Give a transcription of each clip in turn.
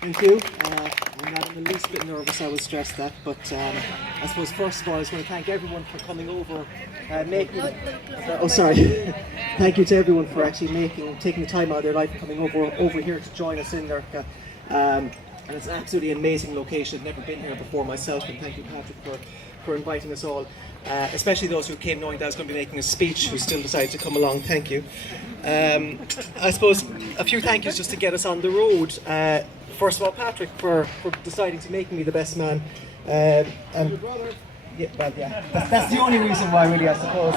Thank you. I'm not in the least bit nervous. I was stressed that, but I suppose first of all, I just want to thank everyone for coming over, making. Oh, sorry. Thank you to everyone for actually taking the time out of their life and coming over here to join us in Lerca. And it's an absolutely amazing location. I've never been here before myself, and thank you, Patrick, for inviting us all. Especially those who came knowing that I was going to be making a speech, who still decided to come along. Thank you. I suppose a few thank yous just to get us on the road. First of all, Patrick, for deciding to make me the best man. And that's the only reason why, really, I suppose.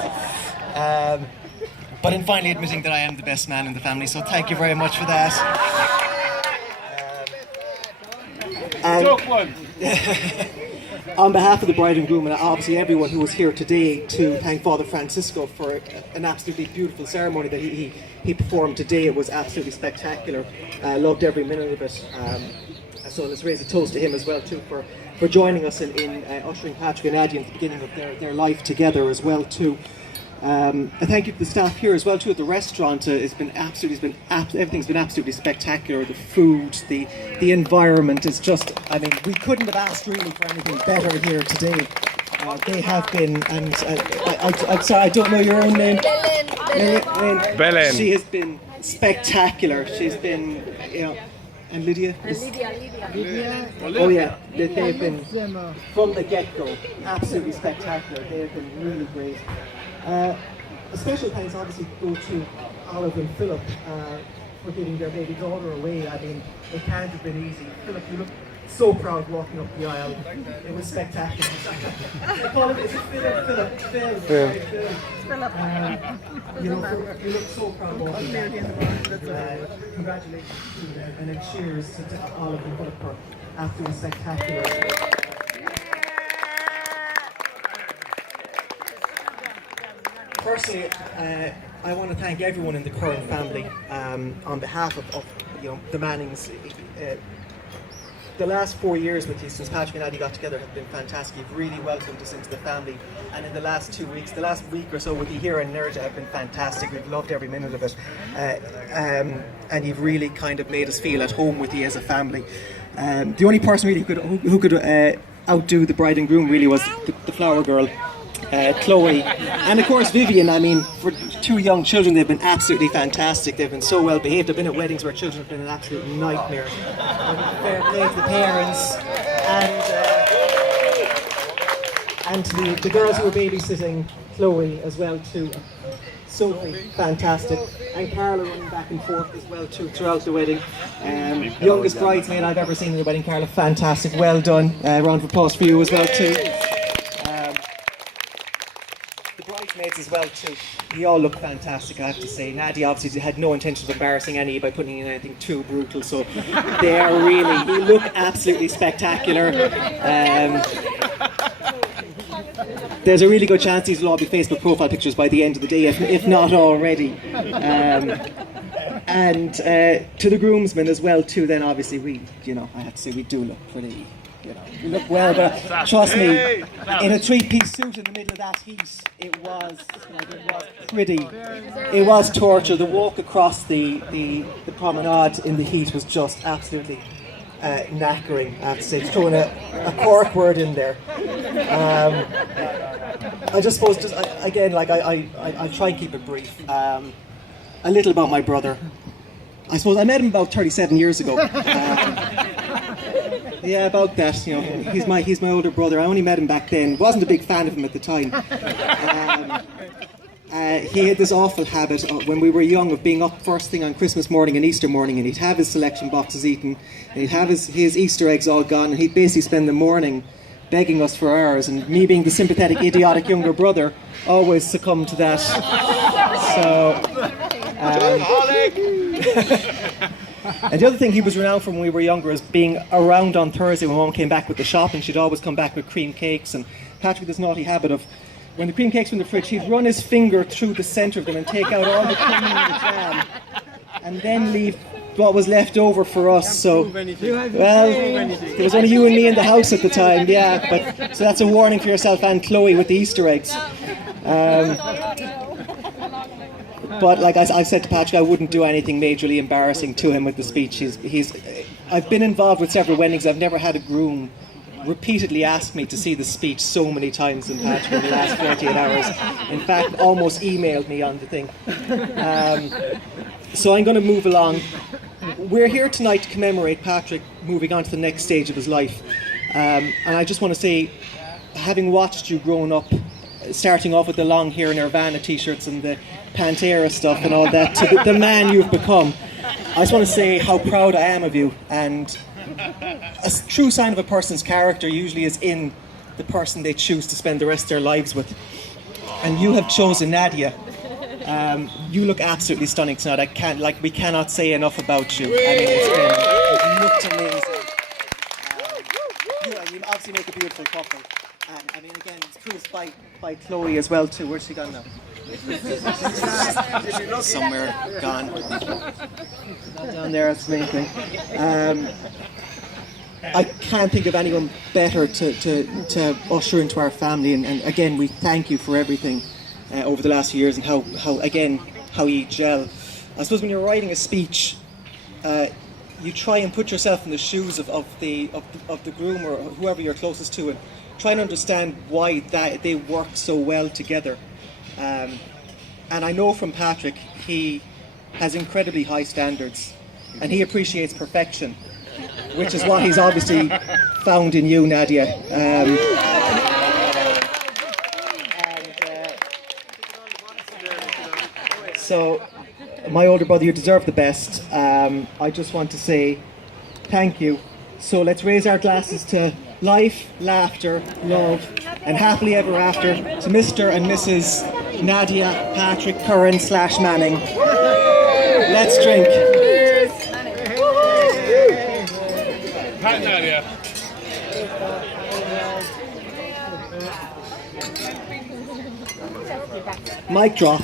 But in finally admitting that I am the best man in the family, so thank you very much for that. On behalf of the bride and groom, and obviously everyone who was here today, to thank Father Francisco for an absolutely beautiful ceremony that he performed today. It was absolutely spectacular. I loved every minute of it. So let's raise a toast to him as well too for joining us in ushering Patrick and Addie at the beginning of their life together as well too. A thank you to the staff here as well too at the restaurant. Everything's been absolutely spectacular. The food, the environment is just, I mean, we couldn't have asked really for anything better here today. They have been, and I'm sorry, I don't know your own name. Belen. She has been spectacular. She's been, and Lydia? Lydia. Oh yeah, they've been, from the get-go, absolutely spectacular. They have been really great. A special thanks obviously go to Olive and Philip for giving their baby daughter away. I mean, it can't have been easy. Philip, you look so proud walking up the aisle. It was spectacular. They call it, is it Philip? You look so proud walking down. Congratulations to them, and then cheers to Olive and Philip for absolutely spectacular. Personally, I want to thank everyone in the Curran family on behalf of the Mannings. The last 4 years with you, since Patrick and Addie got together, have been fantastic. You've really welcomed us into the family, and in the last 2 weeks, the last week or so with you here in Nerja have been fantastic. We've loved every minute of it, and you've really kind of made us feel at home with you as a family. The only person really who could outdo the bride and groom really was the flower girl. Chloe, and of course Vivian. I mean, for two young children, they've been absolutely fantastic. They've been so well behaved. I've been at weddings where children have been an absolute nightmare. Fair play to the parents and to the girls who were babysitting Chloe as well too. Sophie, fantastic, and Carla running back and forth as well too throughout the wedding. Youngest bridesmaid I've ever seen in the wedding, Carla, fantastic, well done. Round of applause for you as well too. Bridesmaids as well too. You all look fantastic, I have to say. Nadia obviously had no intention of embarrassing any by putting in anything too brutal, so they look absolutely spectacular. There's a really good chance these will all be Facebook profile pictures by the end of the day, if not already. And to the groomsmen as well too, then obviously I have to say we do look pretty. You look well, but trust me, in a three-piece suit in the middle of that heat, it was pretty. It was torture. The walk across the promenade in the heat was just absolutely knackering, I have to say. Throwing a cork word in there. I just suppose, I try and keep it brief. A little about my brother. I suppose I met him about 37 years ago. Yeah, about that. He's my older brother. I only met him back then. Wasn't a big fan of him at the time. He had this awful habit when we were young of being up first thing on Christmas morning and Easter morning, and he'd have his selection boxes eaten, and he'd have his Easter eggs all gone, and he'd basically spend the morning begging us for ours. And me, being the sympathetic, idiotic younger brother, always succumbed to that. And the other thing he was renowned for when we were younger is being around on Thursday when Mum came back with the shopping. She'd always come back with cream cakes, and Patrick had this naughty habit of, when the cream cakes were in the fridge, he'd run his finger through the centre of them and take out all the cream and the jam, and then leave what was left over for us. So, well, there was only you and me in the house at the time, yeah. But so that's a warning for yourself and Chloe with the Easter eggs. But like I've said to Patrick, I wouldn't do anything majorly embarrassing to him with the speech. I've been involved with several weddings. I've never had a groom repeatedly ask me to see the speech so many times in Patrick in the last 48 hours. In fact, almost emailed me on the thing. So I'm going to move along. We're here tonight to commemorate Patrick moving on to the next stage of his life. And I just want to say, having watched you growing up, starting off with the long hair Nirvana t-shirts and the Pantera stuff and all that, to the man you've become, I just want to say how proud I am of you. And a true sign of a person's character usually is in the person they choose to spend the rest of their lives with. And you have chosen Nadia. You look absolutely stunning tonight. We cannot say enough about you. I mean, it looked amazing. You obviously make a beautiful couple. And I mean, again, it's proved by Chloe as well too. Where's she gone now? Somewhere gone. Not down there, that's the main thing. I can't think of anyone better to usher into our family, and again, we thank you for everything over the last few years, and how you gel. I suppose when you're writing a speech, you try and put yourself in the shoes of the groom or whoever you're closest to, and try and understand why they work so well together. And I know from Patrick, he has incredibly high standards, and he appreciates perfection, which is what he's obviously found in you, Nadia. So, my older brother, you deserve the best. I just want to say thank you. So let's raise our glasses to life, laughter, love, and happily ever after to Mr. and Mrs. Nadia Patrick Curran / Manning. Let's drink. Hi, Nadia. Mic drop.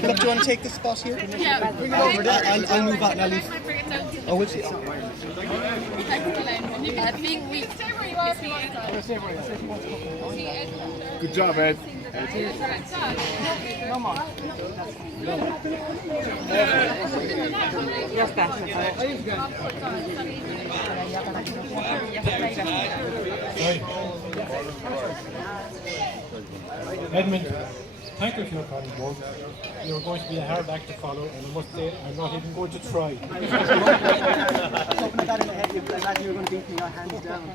Philip, do you want to take the spot here? Yeah. I'll move out and I'll leave. Oh, will she? I think we. Good job, Ed. Edmund, thank you for your kind words. You're going to be a hard act to follow, and I must say, I'm not even going to try. You were going to beat me your hands down.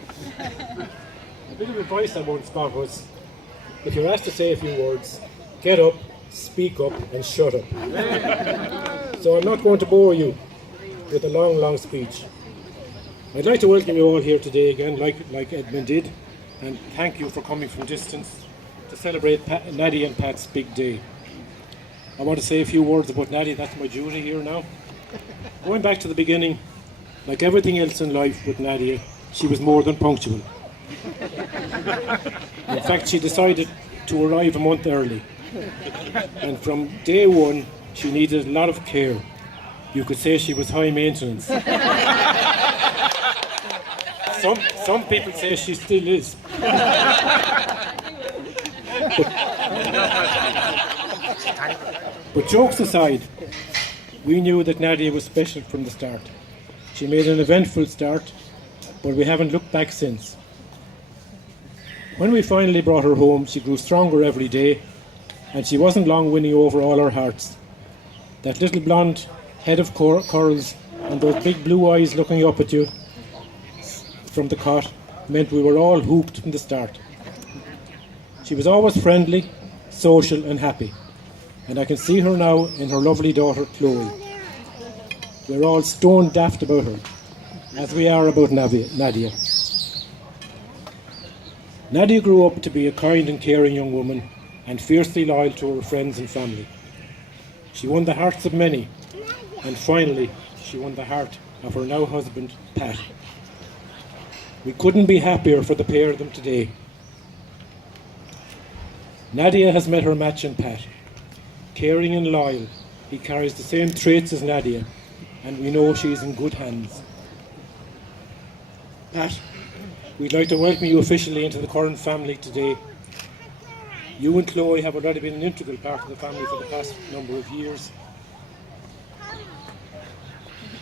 A bit of advice I won't spot was, if you're asked to say a few words, get up, speak up, and shut up. So I'm not going to bore you with a long speech. I'd like to welcome you all here today again, like Edmund did, and thank you for coming from distance to celebrate Nadia and Pat's big day. I want to say a few words about Nadia. That's my duty here now. Going back to the beginning, like everything else in life with Nadia, she was more than punctual. In fact, she decided to arrive a month early. And from day one, she needed a lot of care. You could say she was high maintenance. Some people say she still is. But jokes aside, we knew that Nadia was special from the start. She made an eventful start, but we haven't looked back since. When we finally brought her home, she grew stronger every day, and she wasn't long winning over all our hearts. That little blonde head of curls and those big blue eyes looking up at you from the cot meant we were all hooked from the start. She was always friendly, social and happy, and I can see her now in her lovely daughter Chloe. We're all stone daft about her, as we are about Nadia. Nadia grew up to be a kind and caring young woman and fiercely loyal to her friends and family. She won the hearts of many, and finally she won the heart of her now husband, Pat. We couldn't be happier for the pair of them today. Nadia has met her match in Pat, caring and loyal, He carries the same traits as Nadia, and we know she is in good hands. Pat, we'd like to welcome you officially into the Curran family today. You and Chloe have already been an integral part of the family for the past number of years.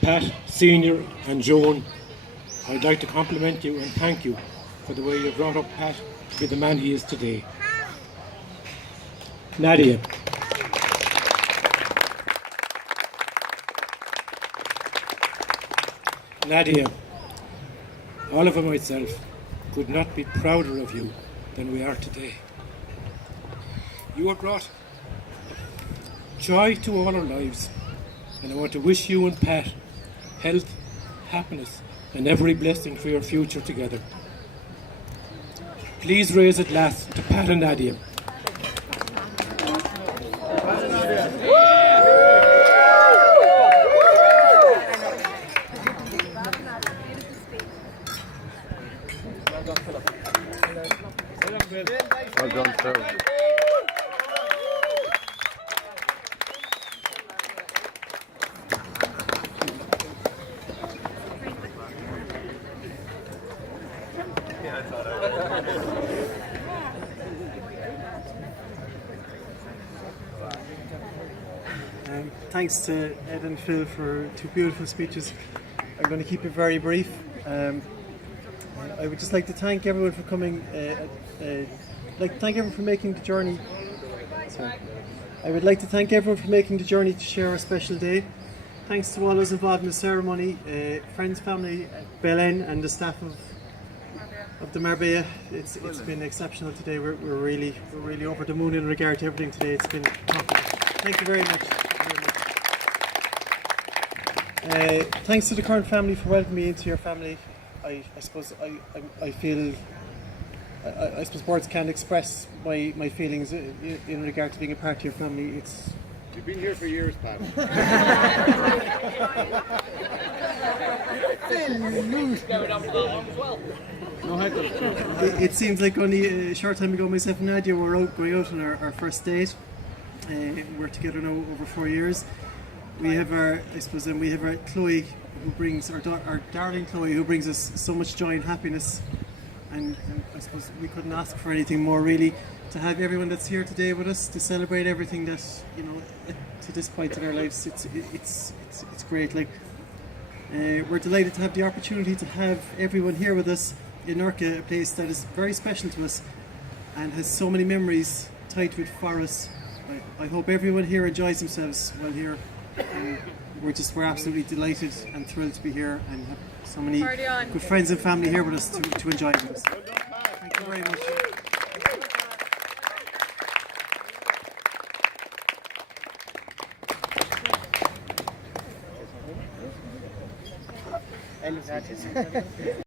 Pat, Senior, and Joan, I'd like to compliment you and thank you for the way you brought up Pat to be the man he is today. Nadia. Nadia, Olive and myself could not be prouder of you than we are today. You have brought joy to all our lives, and I want to wish you and Pat health, happiness, and every blessing for your future together. Please raise a glass to Pat and Nadia. Well done, sir. Thanks to Ed and Phil for two beautiful speeches. I'm going to keep it very brief. I would just like to thank everyone for coming. Thank everyone for making the journey. Sorry. I would like to thank everyone for making the journey to share a special day. Thanks to all those involved in the ceremony, friends, family, Belen, and the staff of the Marbella. It's been exceptional today. We're really over the moon in regard to everything today. It's been top. Thank you very much. Thanks to the Curran family for welcoming me into your family. I suppose words can't express my feelings in regard to being a part of your family. You've been here for years, Pat. It seems like only a short time ago myself and Nadia were going out on our first date. We're together now over 4 years. We have our Chloe, who brings our darling Chloe, who brings us so much joy and happiness, and I suppose we couldn't ask for anything more really. To have everyone that's here today with us to celebrate everything that to this point in our lives, it's great. We're delighted to have the opportunity to have everyone here with us in Nurka, a place that is very special to us and has so many memories tied to it for us. I hope everyone here enjoys themselves while here. We're absolutely delighted and thrilled to be here and have so many good friends and family here with us to enjoy it with us. Thank you very much.